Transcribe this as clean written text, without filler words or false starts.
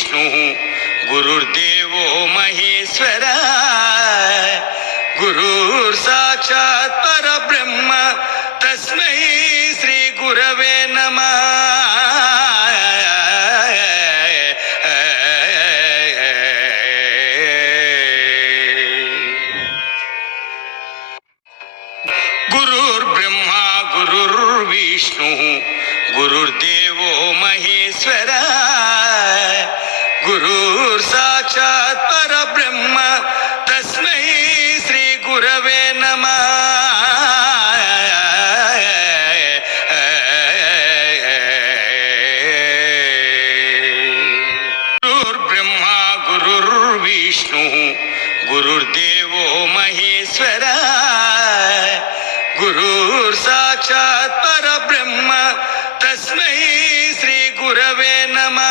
गुरुर्विष्णुः गुरुर्देवो महेश्वरः गुरुर्साक्षात् परब्रह्म तस्मै श्री गुरवे नमः। गुरुर्ब्रह्मा गुरुर्विष्णुः गुरुर्देवो महेश्वरः गुरुर्साक्षात् परब्रह्म तस्मै श्री गुरवे नमः। गुरुर्ब्रह्मा गुरुर्विष्णुः गुरुर्देवो महेश्वरः गुरुर्साक्षात् परब्रह्म तस्मै श्री गुरवे नमः।